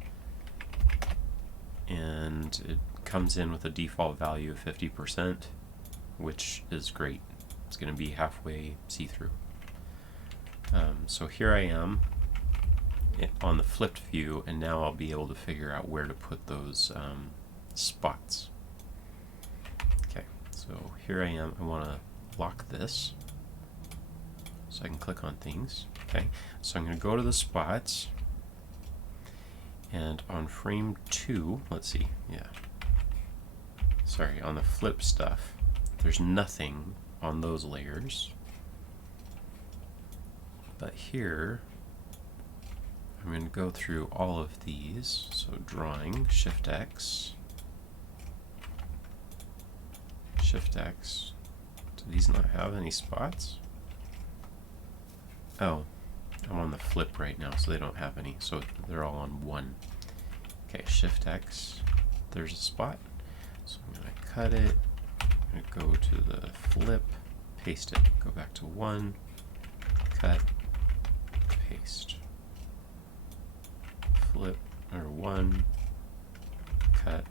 and it comes in with a default value of 50%, which is great. It's going to be halfway see-through. So here I am on the flipped view, and now I'll be able to figure out where to put those spots. Okay, so here I am. I want to lock this so I can click on things. Okay, so I'm going to go to the spots, and on frame 2, let's see, sorry, on the flip stuff, there's nothing on those layers. But here, I'm going to go through all of these. So drawing, Shift X, Shift X. Do these not have any spots? Oh, I'm on the flip right now, so they don't have any. So they're all on 1. Okay, Shift X. There's a spot. So I'm going to cut it. I'm going to go to the flip, paste it. Go back to 1, cut, paste. Flip, or 1, cut,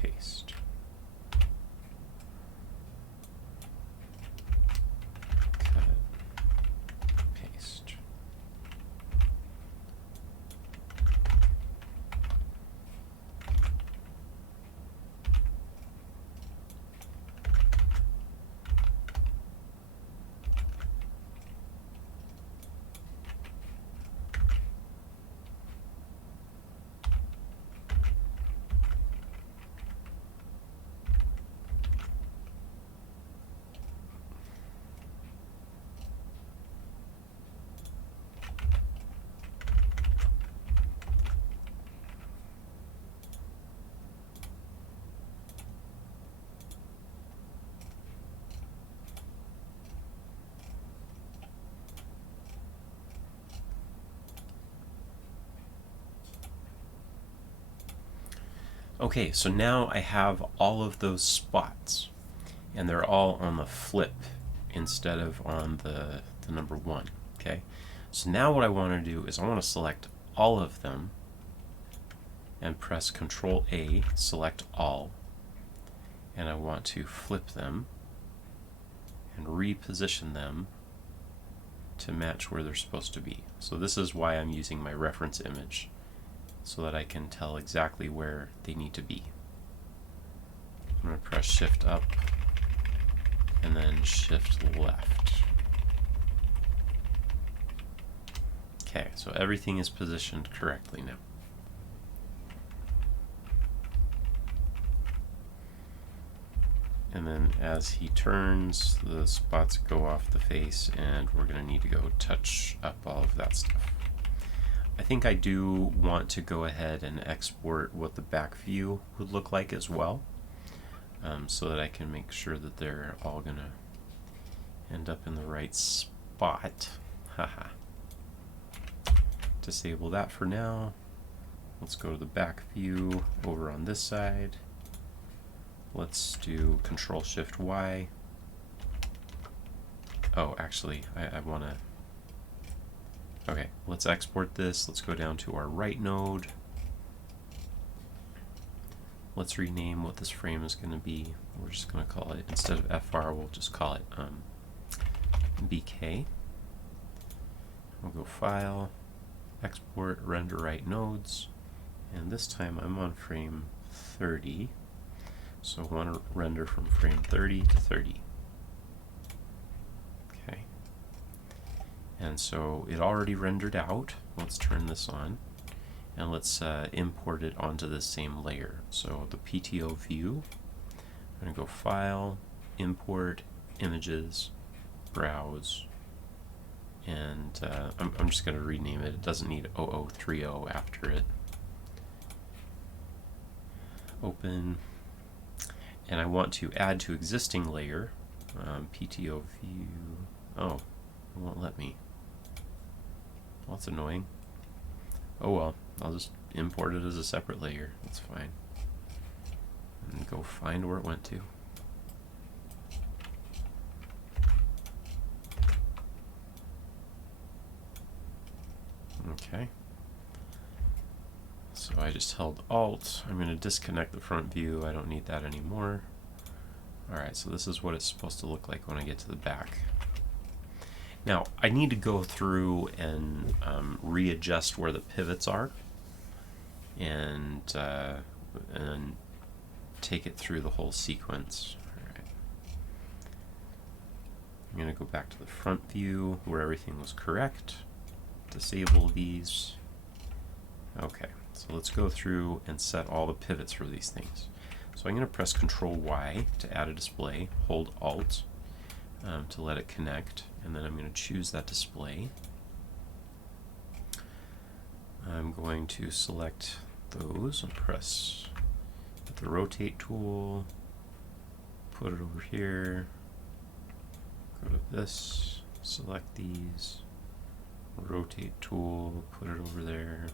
paste. Cut, paste. Okay, so now I have all of those spots, and they're all on the flip instead of on the number 1. Okay, so now what I want to do is I want to select all of them and press Control A, select all, and I want to flip them and reposition them to match where they're supposed to be. So this is why I'm using my reference image, so that I can tell exactly where they need to be. I'm going to press Shift up and then Shift left. Okay, so everything is positioned correctly now. And then as he turns, the spots go off the face, and we're going to need to go touch up all of that stuff. I think I do want to go ahead and export what the back view would look like as well, so that I can make sure that they're all going to end up in the right spot. Haha. Disable that for now. Let's go to the back view over on this side. Let's do Control Shift Y. Oh, actually, I want to... Okay, let's export this. Let's go down to our right node. Let's rename what this frame is going to be. We're just going to call it, instead of FR, we'll just call it BK. We'll go File, Export, Render Right Nodes, and this time I'm on frame 30. So I want to render from frame 30 to 30. Okay. And so it already rendered out. Let's turn this on, and let's import it onto the same layer. So the PTO view, I'm going to go File, Import, Images, Browse, and I'm just going to rename it. It doesn't need 0030 after it. Open, and I want to add to existing layer, PTO view. Oh, it won't let me. Well, that's annoying. Oh well, I'll just import it as a separate layer. That's fine. And go find where it went to. Okay. So I just held Alt. I'm going to disconnect the front view. I don't need that anymore. Alright, so this is what it's supposed to look like when I get to the back. Now, I need to go through and readjust where the pivots are, and take it through the whole sequence. Alright. I'm going to go back to the front view where everything was correct. Disable these. Okay, so let's go through and set all the pivots for these things. So I'm going to press Control Y to add a display, hold Alt to let it connect, and then I'm going to choose that display. I'm going to select those and press the rotate tool, put it over here, go to this, select these, rotate tool, put it over there.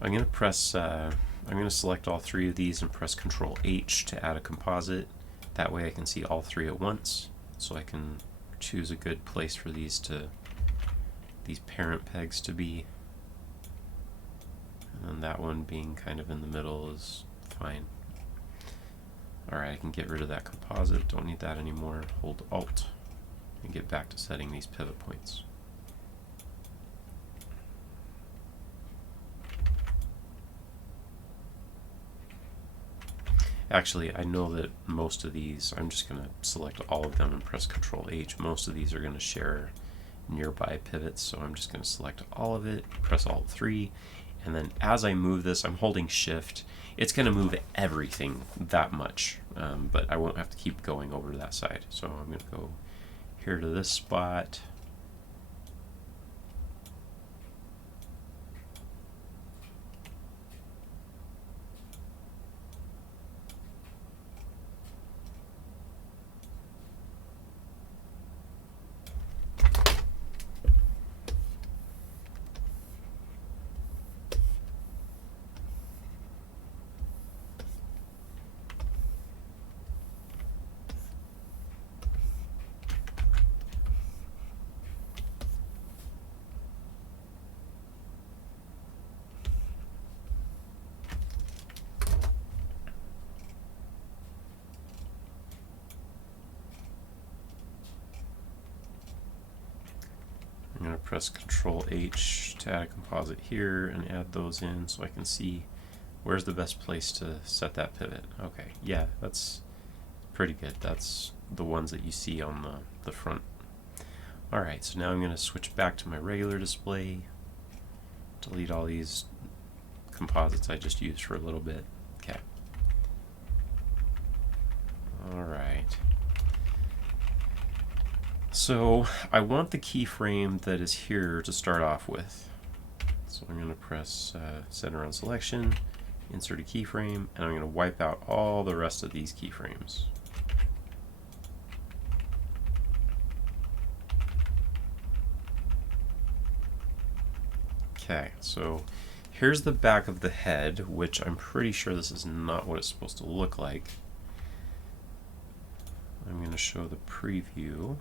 I'm going to press, I'm going to select all three of these and press Control H to add a composite. That way I can see all three at once, so I can choose a good place for these parent pegs to be. And that one being kind of in the middle is fine. Alright, I can get rid of that composite, don't need that anymore. Hold Alt and get back to setting these pivot points. Actually, I know that most of these, I'm just going to select all of them and press Control H. Most of these are going to share nearby pivots, so I'm just going to select all of it, press Alt 3, and then as I move this, I'm holding Shift. It's going to move everything that much, but I won't have to keep going over to that side. So I'm going to go here to this spot. I'm going to press Control H to add a composite here and add those in so I can see where's the best place to set that pivot. Okay, yeah, that's pretty good. That's the ones that you see on the front. Alright, so now I'm going to switch back to my regular display, delete all these composites I just used for a little bit. Okay. Alright. So I want the keyframe that is here to start off with. So I'm going to press center on selection, insert a keyframe, and I'm going to wipe out all the rest of these keyframes. Okay, so here's the back of the head, which I'm pretty sure this is not what it's supposed to look like. I'm going to show the preview.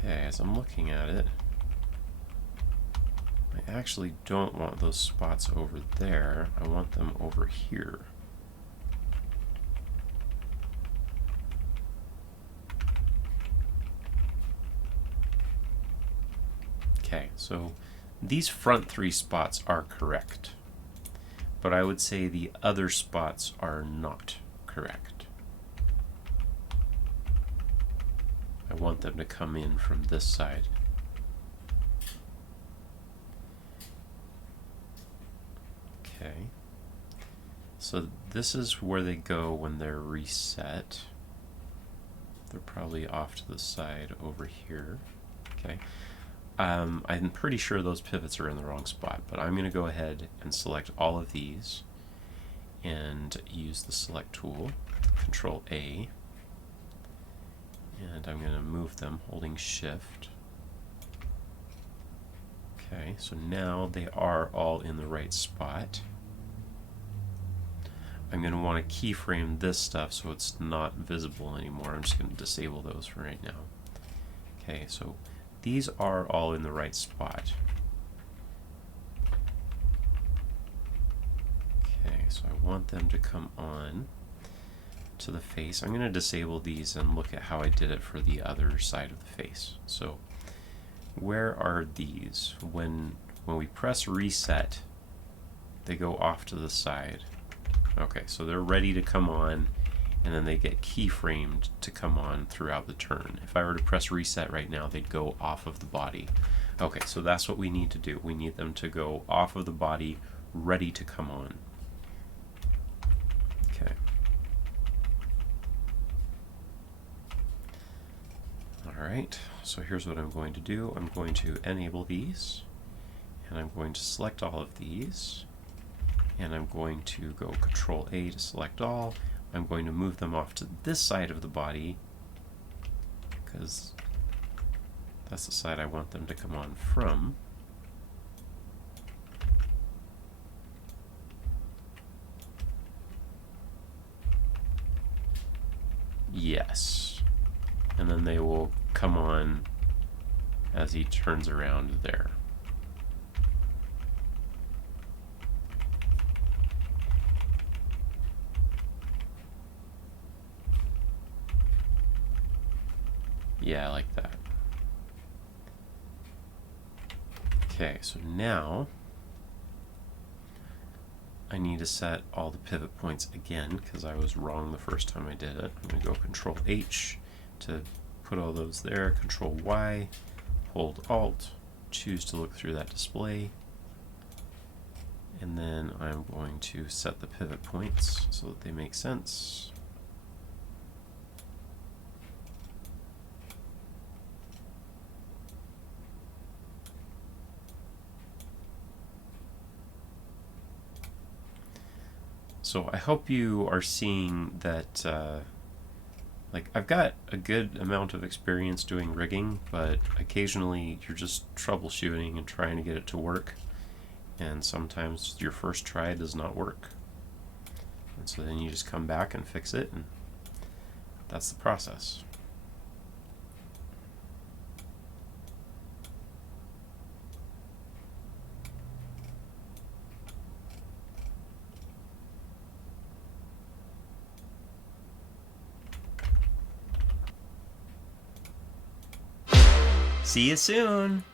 Okay, as I'm looking at it, I actually don't want those spots over there. I want them over here. Okay, so these front three spots are correct, but I would say the other spots are not correct. I want them to come in from this side. Okay, so this is where they go when they're reset. They're probably off to the side over here. Okay, I'm pretty sure those pivots are in the wrong spot, but I'm going to go ahead and select all of these and use the select tool, Control A. And I'm going to move them holding Shift. Okay, so now they are all in the right spot. I'm going to want to keyframe this stuff so it's not visible anymore. I'm just going to disable those for right now. Okay, so these are all in the right spot. Okay, so I want them to come on to the face. I'm going to disable these and look at how I did it for the other side of the face. So where are these? When we press reset, they go off to the side. Okay, so they're ready to come on, and then they get keyframed to come on throughout the turn. If I were to press reset right now, they'd go off of the body. Okay, so that's what we need to do. We need them to go off of the body, ready to come on. Okay. Alright, so here's what I'm going to do. I'm going to enable these, and I'm going to select all of these, and I'm going to go Control A to select all. I'm going to move them off to this side of the body, because that's the side I want them to come on from. Yes. And then they will come on as he turns around there. Yeah, I like that. Okay, so now I need to set all the pivot points again because I was wrong the first time I did it. I'm going to go Control H to put all those there, Control Y, hold Alt, choose to look through that display, and then I'm going to set the pivot points so that they make sense. So I hope you are seeing that like I've got a good amount of experience doing rigging, but occasionally you're just troubleshooting and trying to get it to work, and sometimes your first try does not work, and so then you just come back and fix it, and that's the process. See you soon!